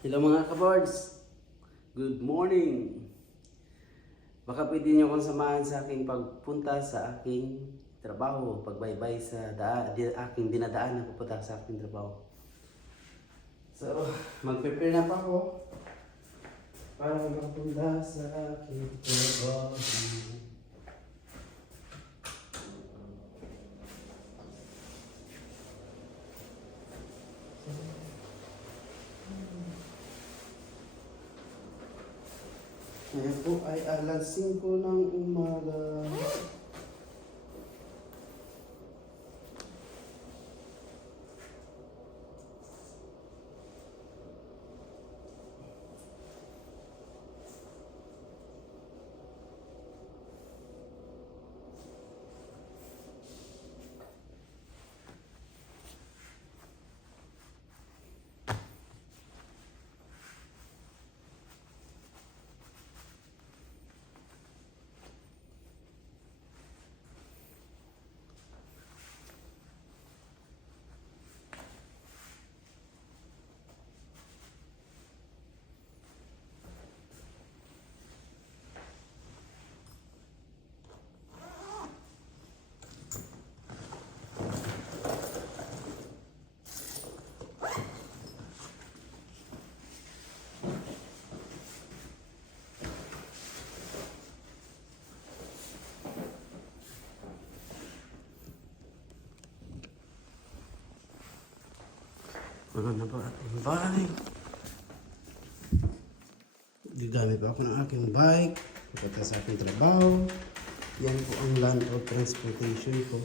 Hello mga kaboards! Good morning! Baka pwede niyo akong samahan sa aking pagpunta sa aking trabaho, pagbaybay sa aking dinadaan na pupunta sa aking trabaho. So, mag-prepare na pa ako para magpunta sa aking trabaho. Ngayon po ay alas 5 ng umaga. Ano na ba ating bike? Gagamit pa ako ng aking bike pagkatapos sa aking trabaho. Yan po ang land of transportation ko.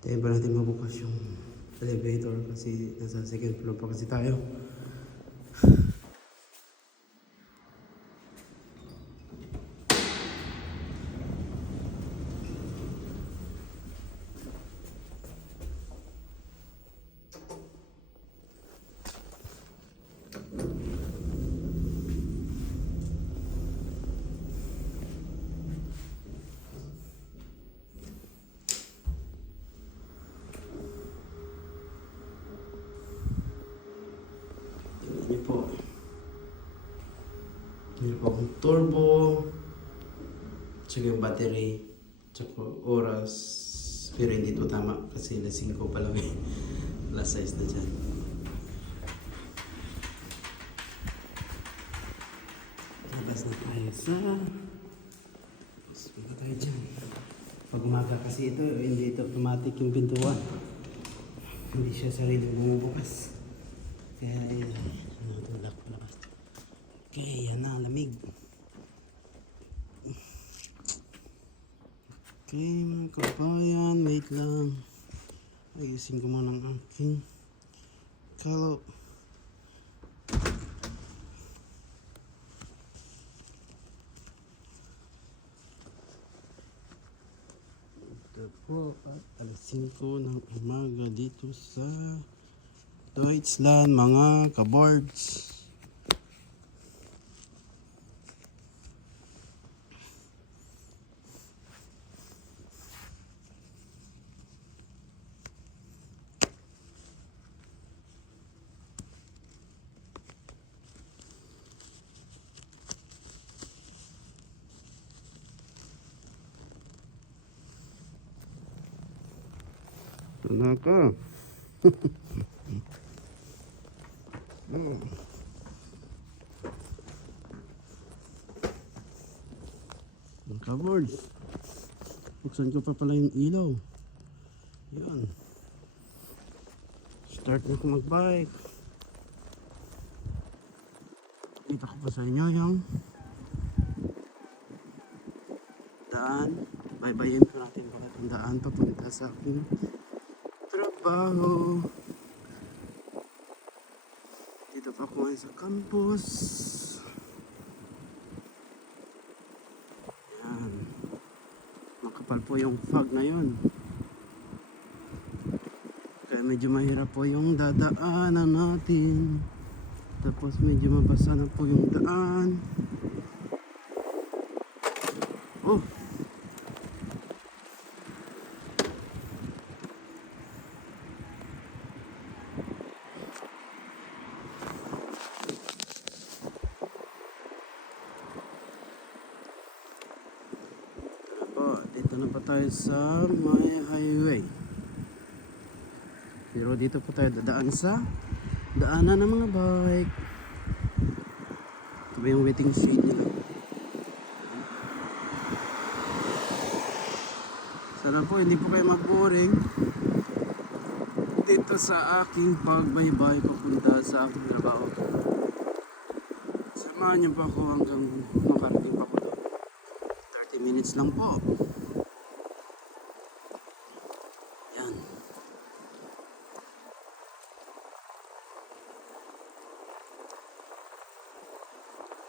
Tayo ba natin mabukas yung elevator kasi nasa second floor pa kasi tayo. Hindi po. Hindi po akong turbo. Tsaka yung battery. Tsaka oras. Pero hindi to tama kasi alas 5 pa lang eh. Alas 6 na dyan. Labas na tayo sa... Sige tayo dyan. Pag umaga kasi ito, hindi ito automatic yung pintuan. Hindi siya sarili bumubukas. Kaya ayun. Natulak pa labas. Okay, yan na, lamig. Okay, mga kabayan, wait lang. Ayusin ko muna ang aking Hello. Ito po at alas 5 ng umaga dito sa Deutschland mga kaboards. Ito na ka. Mga kaboards. Buksan ko pa pala yung ilaw. Yan. Start na ko mag-bike. Kita ko pa sa inyo yung daan. Baybayin po natin pala itong daan papunta sa aking trabaho. Dito pa ako sa campus. Yan. Makapal po yung fog na yun. Kaya medyo mahirap po yung dadaanan natin. Tapos medyo mabasa na po yung daan. Oh! Dito na pa tayo sa may highway. Pero dito po tayo dadaan sa daanan ng mga bike. Ito ba yung waiting shade nila? Sana po hindi po kayo mag-boring dito sa aking pagbaybay papunta sa aking trabaho. Samahan niyo pa ako hanggang makarating pa ako doon. 30 minutes lang po. Yan.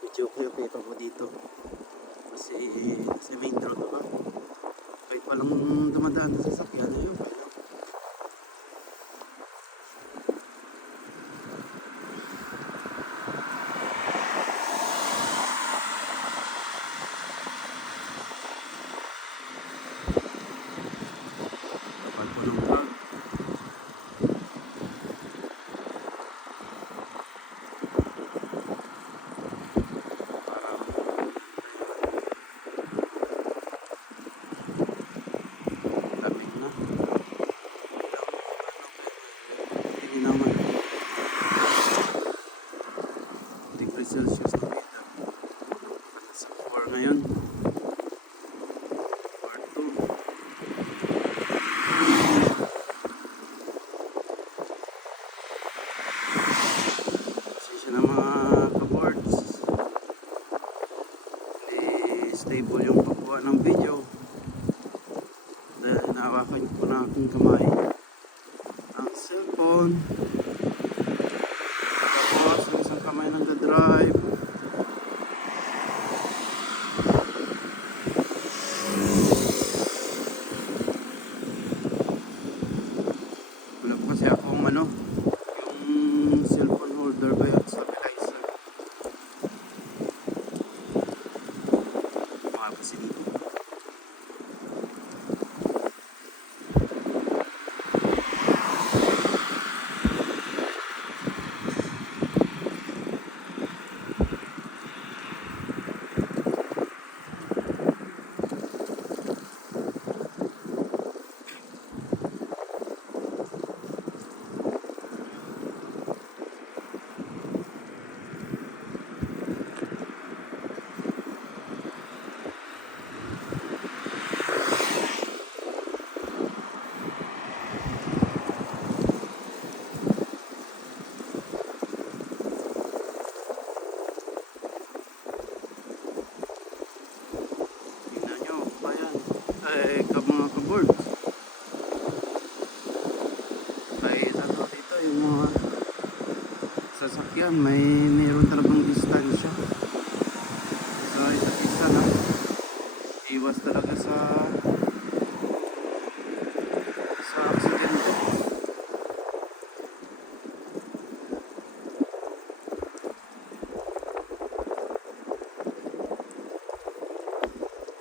Medyo okay pa po dito. Kasi sa main road ba? Kahit palang dumadaan na sasakyan na yun. Celsius na kita. Sa 4 ngayon. 4-2. Pasensya na mga kaboards. Hindi stable yung pagkuha ng video. Dahil nahawakan ko na aking kamay ang cellphone. Tapos yung isang kamay nagda-drive. Wala po kasi akong yung cellphone holder ba yun, stabilizer. Makapasin dito. sasakyan, mayroon talagang distansya. So isa't isa lang. Iwas talaga sa aksidente.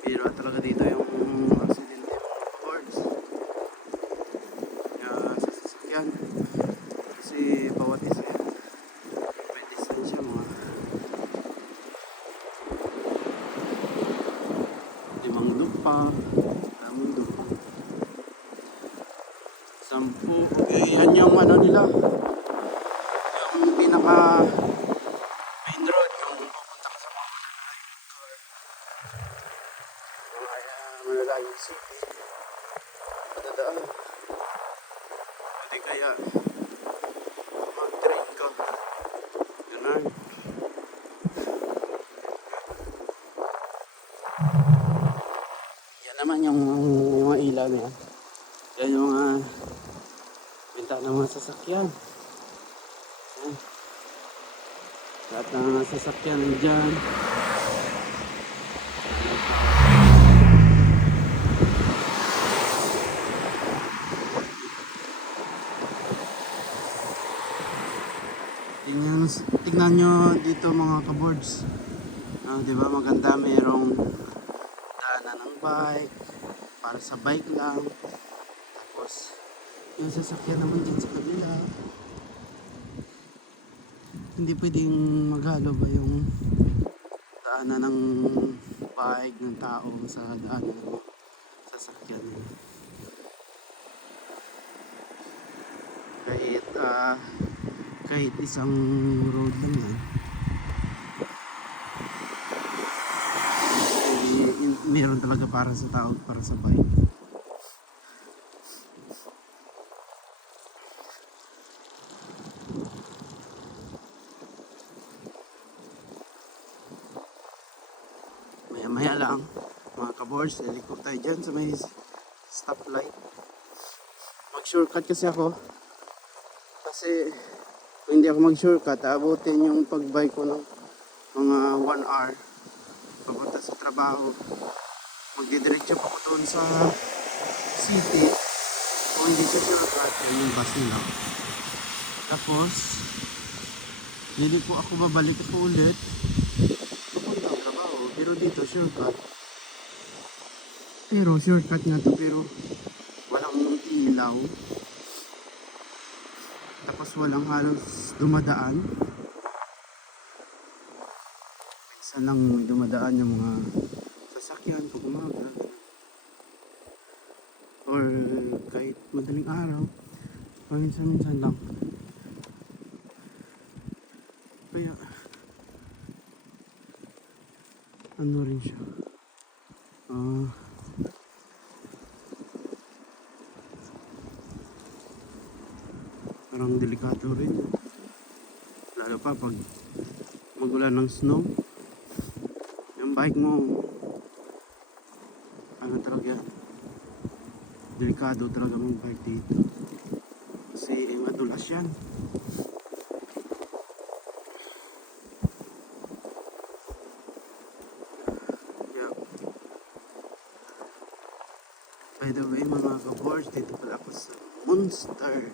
Pero talaga dito yung aksidente mga boards. Sa sasakyan. Kasi bawat isa yan. May distansya mga 5 lupa. Tamang lupa. 10. Okay, yan yung ano nila. Yung pinaka main road. Yung pupunta ka sa mga malalayong city. Padadaan. Pwede kaya mag-train ka. Ganun. Yan naman yung mga ilaw na yan. Yan yung benta ng mga sasakyan. Yan. Lahat ng mga sasakyan nandyan. Tignan nyo dito mga kaboards. Diba maganda, mayroong daanan ng bike para sa bike lang. Tapos yung sasakyan naman dyan sa kabila. Hindi pwedeng maghalo ba yung daanan ng bike ng tao sa daanan ng sasakyan. Kahit isang road lang yan, meron talaga para sa tao, para sa bike. Maya lang mga kaboards, liliko tayo dyan sa may stoplight. Mag shortcut kasi ako, kasi kung hindi ako mag shortcut, abutin yung pagbike ko ng mga 1 hour papunta sa trabaho. Magdidiretso pa ko doon sa city. Kung hindi siya shortcut, yung bus nila. Tapos hindi po ako babalik ako ulit papunta sa trabaho. Pero dito shortcut. Pero shortcut nga to, pero walang ilaw. Tapos walang halos dumadaan. Minsan lang dumadaan yung mga sasakyan pag umaga. Or kahit madaling araw. Minsan lang. Kaya ano rin siya. Parang delikado rin. Lalo pa pag magulan ng snow. Yung bike mo, ano talaga, delikado talaga mong bike dito. Kasi madulas yan. Yeah. By the way mga kaboards, dito pala ako sa Münster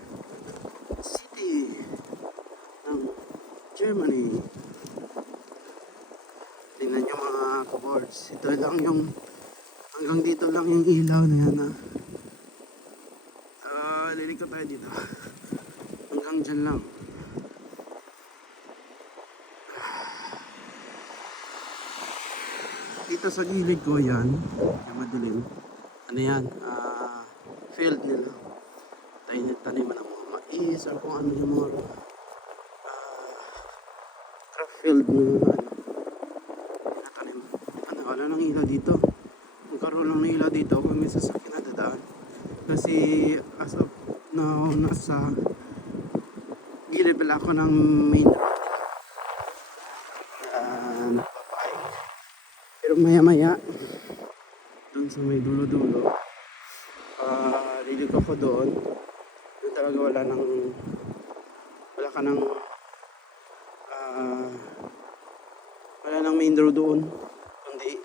City ng Germany. Tingnan nyo mga kaboards, ito lang yung hanggang dito lang yung ilaw na yan liliko tayo dito hanggang dyan lang. Dito sa gilid ko yan yung madilim, ano yan, field nila, taniman ng mga mais or kung ano yung mga craft field na tinatanim. Wala nang ilaw dito. Magkaroon lang ng ilaw dito kung may sasakyan na dadaan. Kasi as of now, nasa gilid pala ako ng main road. Nagpapahike. Pero maya maya, dun sa may dulo-dulo, lilig ako doon. Doon talaga wala ka ng ng main road doon. Kundi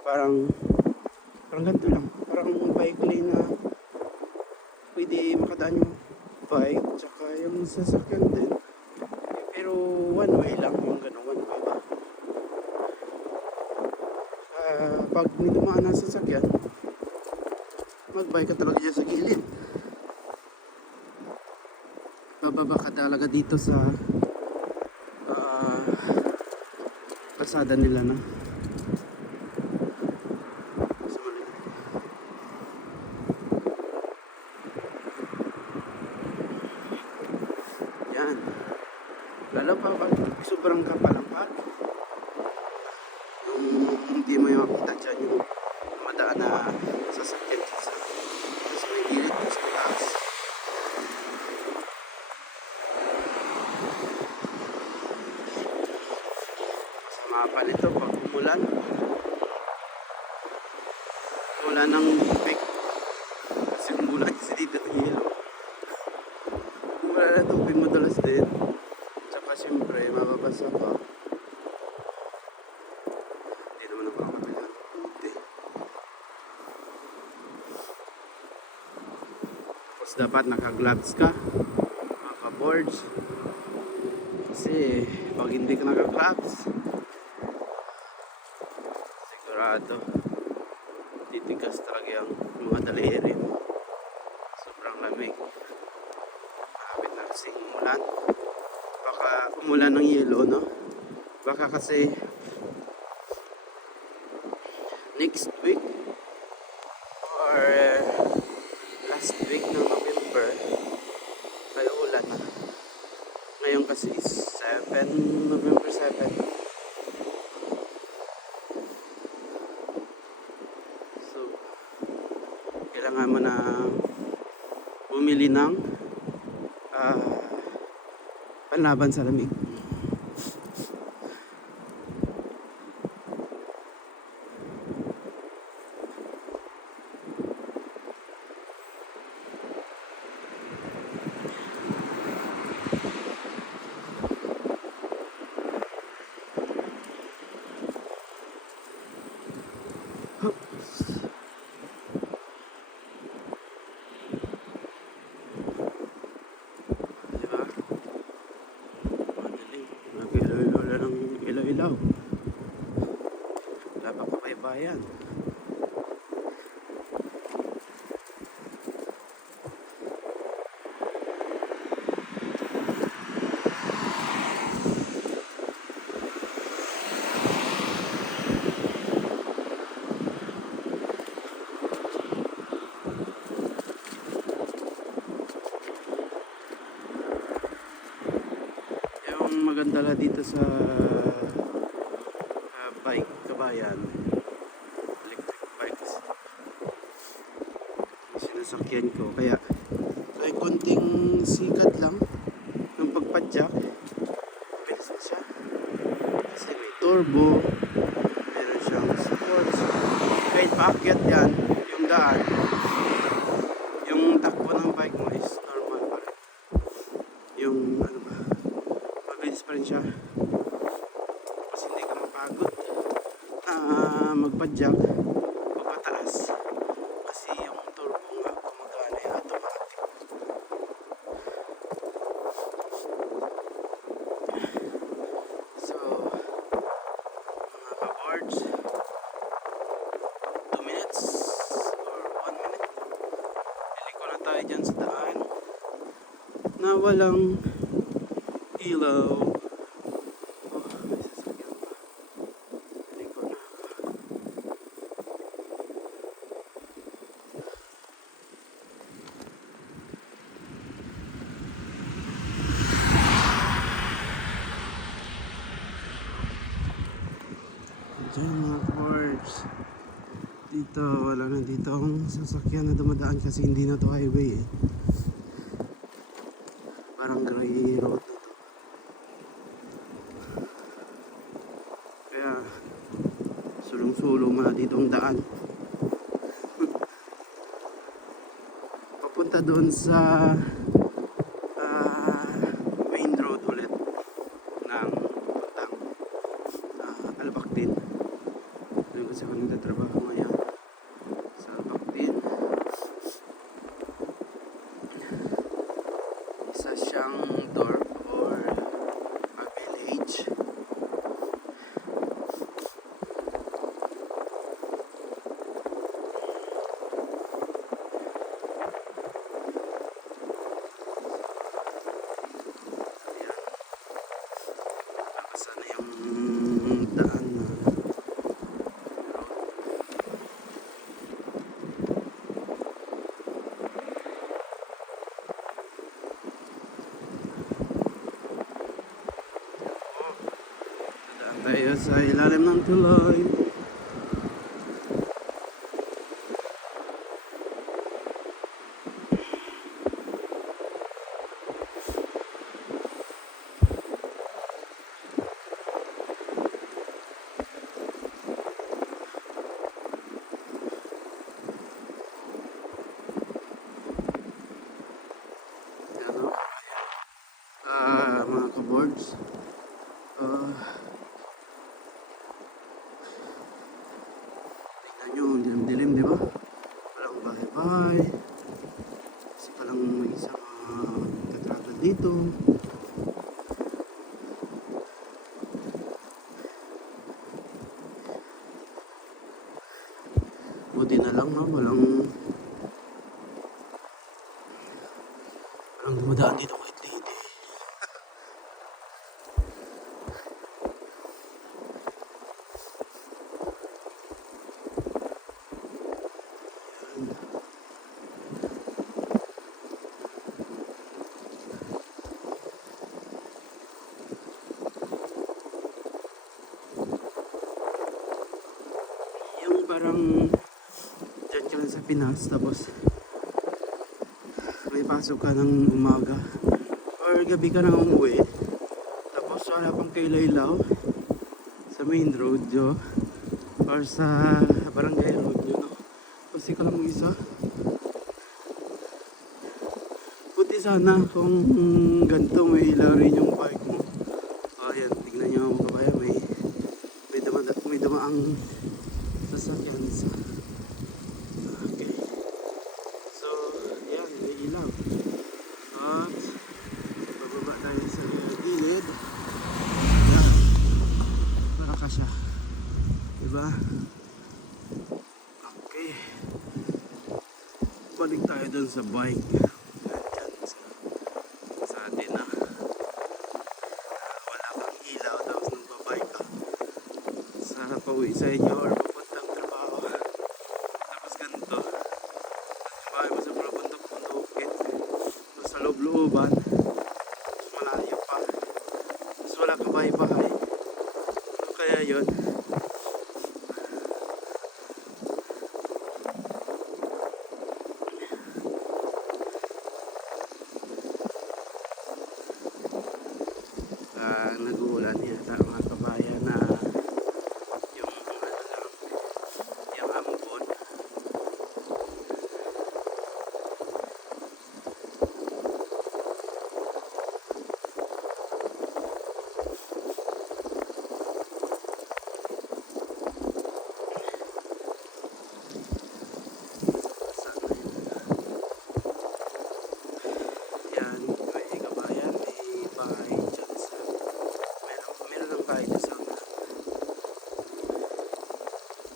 parang ganito lang. Parang bike lane na pwede makadaan yung bike tsaka yung sasakyan din. Pero one way lang yung gano'n, one way ba. Pag may dumaan ng sasakyan, mag-bike ka talaga dyan sa gilid. Bababa ka talaga dito sa kalsada nila na. Yan. Lalo pa pag sobrang kapal ang park. Yung hindi mo yung makita dyan yung madaan na sasakyan sa may gilid sa taas. Masama pa nito pag umulan. Umulan ng tubig. Kasi umulan kasi dito ng yelo. Wala na tubig madalas din. Tsaka siyempre mababasa pa. Hindi naman ako nakapagyan. Hindi. Tapos dapat naka-gloves ka. Naka-boards. Kasi pag hindi ka naka-gloves, sigurado titigas talaga yung mga daliri mo. Sobrang lamig. Malapit na kasing umulan. Baka umulan ng yelo, no? Baka kasi next week or last week ng November ay ulan na. Ngayon kasi is November 7. So kailangan mo na bumili ng panlaban sa lamig. Diba? Madaling. Nag-ilaw ng ilaw-ilaw. Wala pa kabaybayan. Maganda la dito sa bike kabayan, electric bikes sinasakyan ko, kaya kahit konting sikat lang ng pagpadyak bilis na siya kasi may turbo, meron siyang sports, kahit paakyat yan yung daan, yung takbo ng bike mo is normal pa rin, yung ano ba, mabilis pa rin siya kasi hindi ka mapagod na magpadyak o pataas kasi yung turbo nga gumagana yung automatic. So mga ka-boards, 2 minutes or 1 minute liliko na tayo dyan sa daan na walang ilaw. Oh, may sasakyan pa. Liliko na. Diyan mga boards. Dito, wala na dito ang sasakyan na dumadaan kasi hindi na to highway eh. Parang gray road na to. Kaya sulong-sulong na dito ang daan. Papunta doon sa main road ulit ng puntang ako nagtatrabaho ngayon sa Bactin. Isa siyang dorm or a village. Sana yung daan na daan tayo sa ilalim ng tulay. Mga kaboards, tingnan nyo, ang dilim-dilim, di ba? Walang bahay-bahay. Kasi palang may isang katragal dito. Buti na lang, no? Walang dumadaan dito kahit lady. Yung parang dyan ka lang sa Pinas, tapos may pasok ka ng umaga or gabi ka nang umuwi, tapos wala pang kailaylaw sa main road yo or sa barangay road yo, no? Kasi ka lang isa. Buti sana kung ganito may ilaw rin yung bike mo. Ayan, tignan nyo mga kabayan, may dumaang sasakyan sa okay. So yan, may ilaw. At bababa tayo sa gilid. Yan, para ka siya, diba? Okay, balik tayo dun sa bike. Nandyan sa atin na wala kang ilaw, tapos nang babike ka sa pauwi sa inyo or papuntang trabaho, tapos ganito bahay mo sa bundok-bundukit o sa loob-looban, tapos malayo pa, tapos wala ka bahay-bahay. So kaya yun, nag-uulan yata mga kabayan na yung yung ambon. Yan, may kabayan, may bahay dyan sa meron ng bahay na sa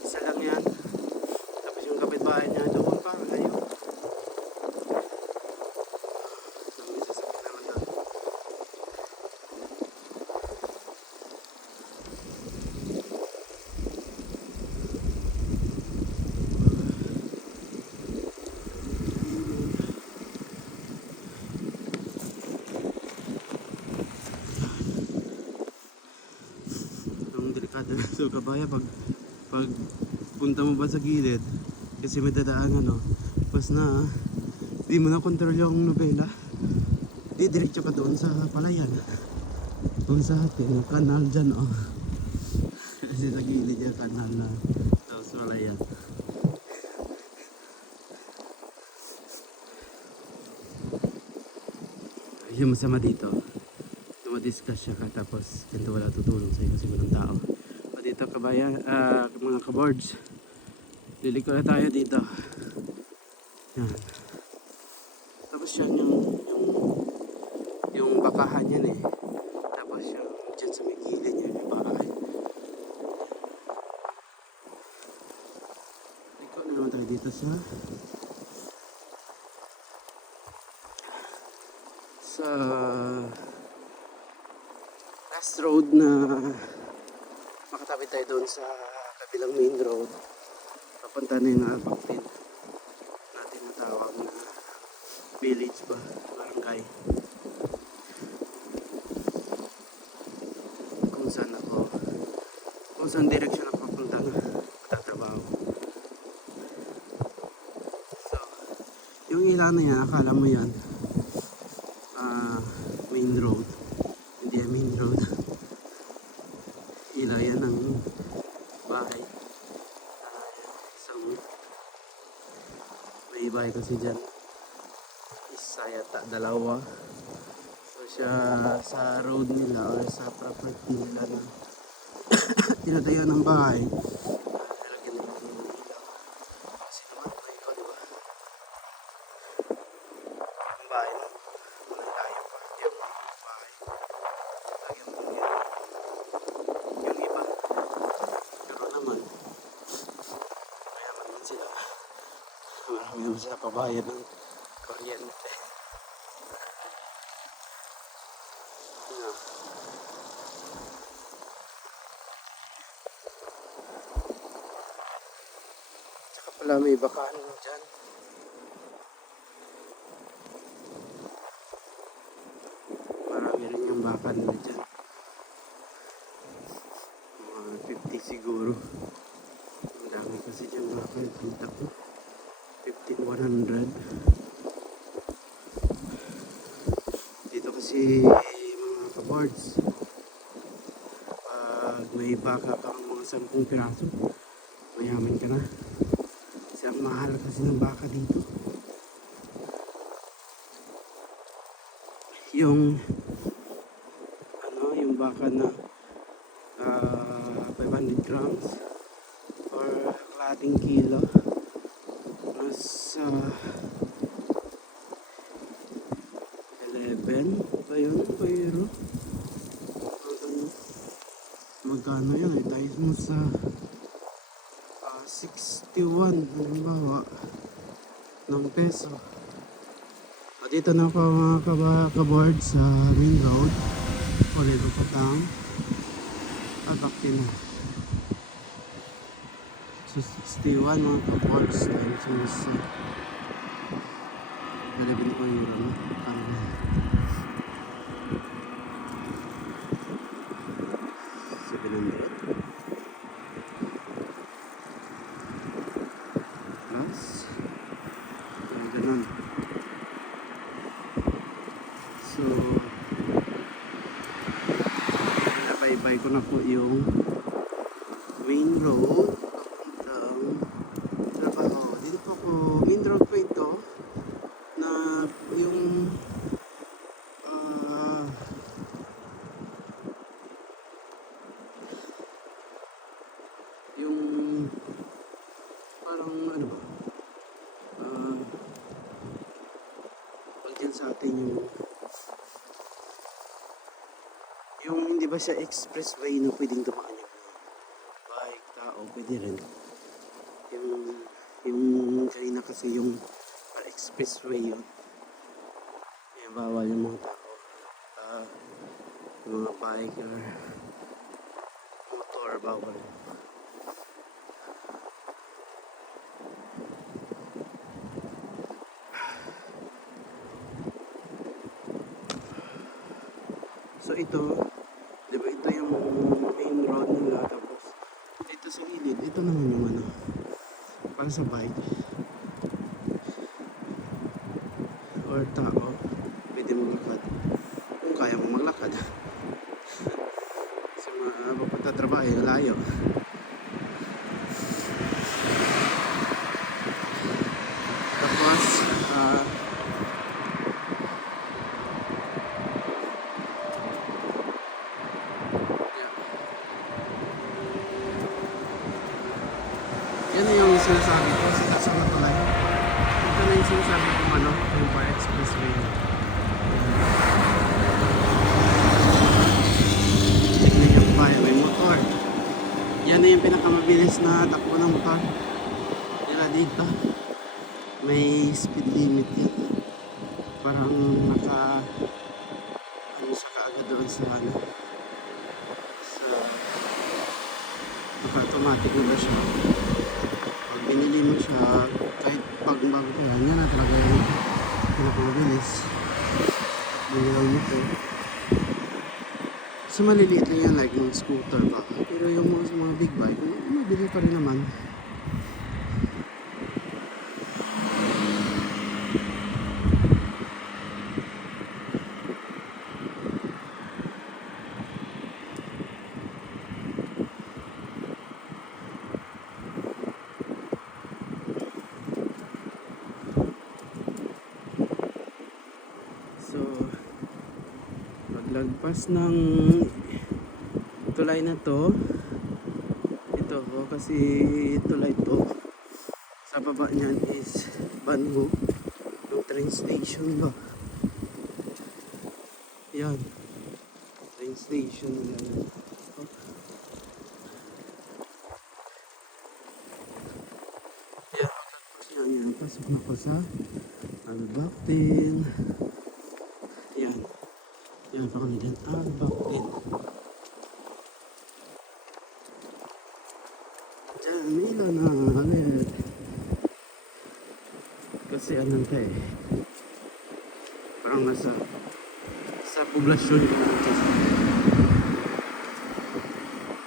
isa lang yan, tapos yung kapitbahay niya doon pa layo. May sasakyan naman doon. Ang delikado na so kabaya pag punta mo ba sa gilid, kasi may dadaan ano, pas na di mo na kontrol yung nobela, di diretso ka doon sa palayan, doon sa atin yung kanal dyan, oh. Kasi sa gilid yung kanal na tapos palayan. Yung masama dito, dumadiscuss siya ka tapos ganito wala tutulong sa'yo kasi walang tao. Pati dito kabayan, mga kaboards. Liliko na tayo dito. Yan. Tapos yan yung bakahan yan eh. Tapos yung dyan sa may gilid yan yung bahay. Liko na naman tayo dito sa last road na makatabi tayo doon sa kabilang main road. Papunta na yung Alpactin natin natawag na village ba, barangay, kung saan direction ako papunta na matatrabaho. So yung ilan na yan, akala mo yan main road, hindi yan main road. Ila yan ang bahay. Isang may bahay kasi dyan, isa yata dalawa. So siya sa road nila or sa property nila na tinatayo ng bahay, nalagyan nila ng ilaw kasi naman may ikaw, diba? Ang bahay na malayo pa yung bahay, lagyan mo yung iba, pero naman mayaman din sila, marami naman sila pabayad ng kuryente. Tsaka pala may bakahan dyan. Marami rin yung baka nila dyan. Mga 50 siguro. Ang dami kasi dyan baka. Kita ko 15,100. Dito kasi mga kaboards, pag may baka kang mga 10 piraso, mayaman ka na. Kasi ang mahal kasi ng baka dito. Yung yung baka na 500 grams or kalahating kilo, nasa 11 ba yun? Pero magkano yun eh, dahil mo sa 61 halimbawa ng peso. O dito na ako mga kaboard sa main road, Olivo Patang, Alpactin na. So 61 mga kaboards times mo sa 11 euro na parang 700 plus ganun. So nabaybay ko na po yung main road papuntang trabaho. Dito po ko, main road po ito na yung parang ano ba, pag dyan sa atin yung hindi ba siya expressway na pwedeng dumaan yung bike, tao, pwede rin. Yung kanina kasi yung expressway yun, eh, bawal yung mga tao, yung mga bike or motor, bawal. So ito, di ba ito yung main road nila, tapos dito sa gilid, ito naman yung ano, para sa bike or tao, pwede maglakad kung kaya mo maglakad. Sa mga papunta trabaho, layo. Tapos sinasabi ko sa taas na tulay. Ito na yung sinasabi ko ano, yung Bar Expressway. Tignan yung bahay, may motor. Yan na yung pinakamabilis na takbo ng motor. Nila dito. May speed limit yan. Parang ano siya kaagad doon sa naka-automatic na siya. Pag binili mo siya, kahit pag bago pa yan na talaga yung pinakamabilis. Binili mo ito. So maliliit lang yan, like yung scooter ba. Pero yung mga big bike, mabili pa rin naman. So, paglagpas ng tulay na to, ito kasi tulay to, sa baba niyan is Bango, yung train station ba? Yan, train station nila yan. Yan, paglagpas yan, pasok na ko sa Albactin. Yan. Yan pa kami dyan. Albactin. Diyan, may ilaw na ulit. Kasi anong ka eh. Parang nasa sa poblasyon ko na ito.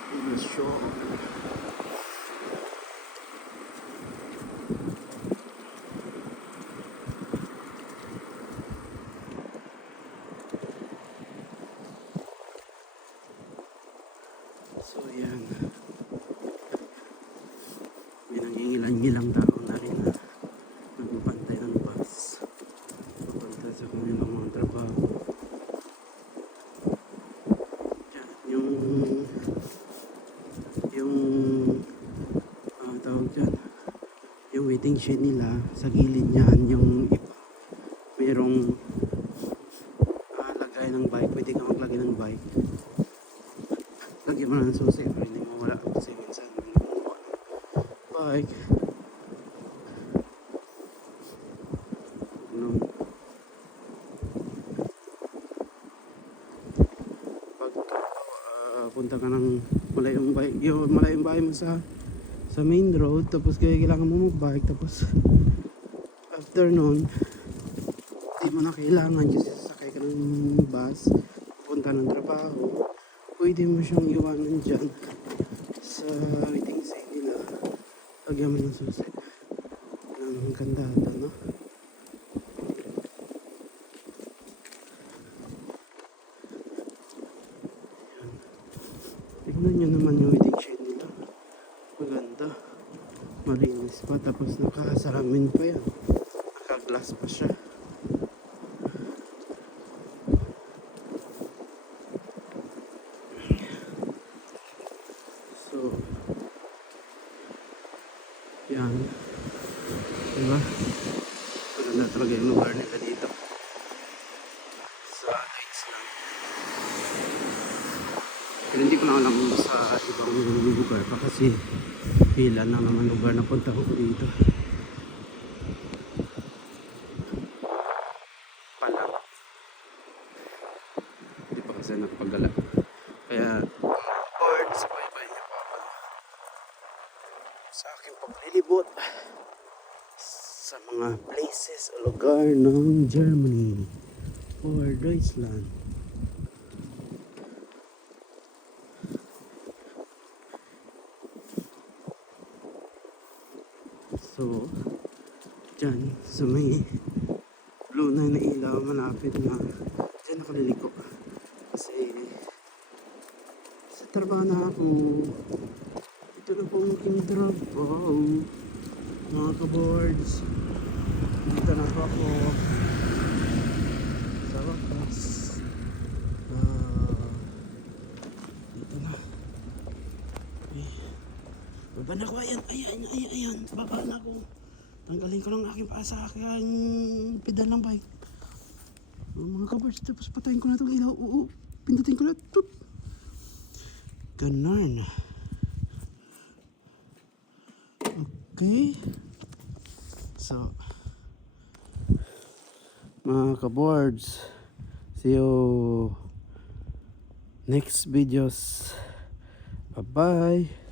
Poblasyon. So yan, may nangingilang tao na rin na nagbabantay ng bus papunta sa kanilang mga trabaho. Yan, yung tawag dyan, yung waiting shed nila, sa gilid niyan yung mayroong lagay ng bike, pwede kang maglagay ng bike. Lagyan mo na ng susi para hindi mo wala kasi minsan may kumuha ng bike. Ano? Pag punta ka ng malayong bahay mo sa main road, tapos kailangan mo mag-bike, tapos after nun hindi mo na kailangan kasi sasakay ka ng bus punta ng trabaho, pwede mo siyang iwanan dyan sa waiting shed nila. Lagyan mo ng susi ng kandada, no? Yan. Tignan nyo naman yung waiting shed nila. Maganda. Malinis pa. Tapos nakasalamin pa yan. Naka-glass pa siya. So, yan. Diba? Maganda talaga yung lugar nila dito. Sa lights lang. Pero hindi ko na alam sa ibang lugar pa kasi pila na naman lugar na punta ko dito. Palang. Hindi pa kasi nakapagala. Kaya, board sa bye-bye niya pa ako. Sa aking paglilibot sa mga places o lugar ng Germany or Deutschland. So, dyan sa may blue na ilaw malapit na dyan nakaliliko kasi sa trabaho na ako. Ito na po ang aking trabaho, mga kaboards. Dito na po ako sa wakas. Dito na. Okay. Baba na ako, ayan. Baba na ako. Tanggalin ko lang aking paa sa aking pedal ng bike. Mga kabars, tapos patayin ko na itong ilaw. Oo, pindutin ko na. Tut. Ganun. Okay. So, mga kaboards, see you next videos. Bye-bye.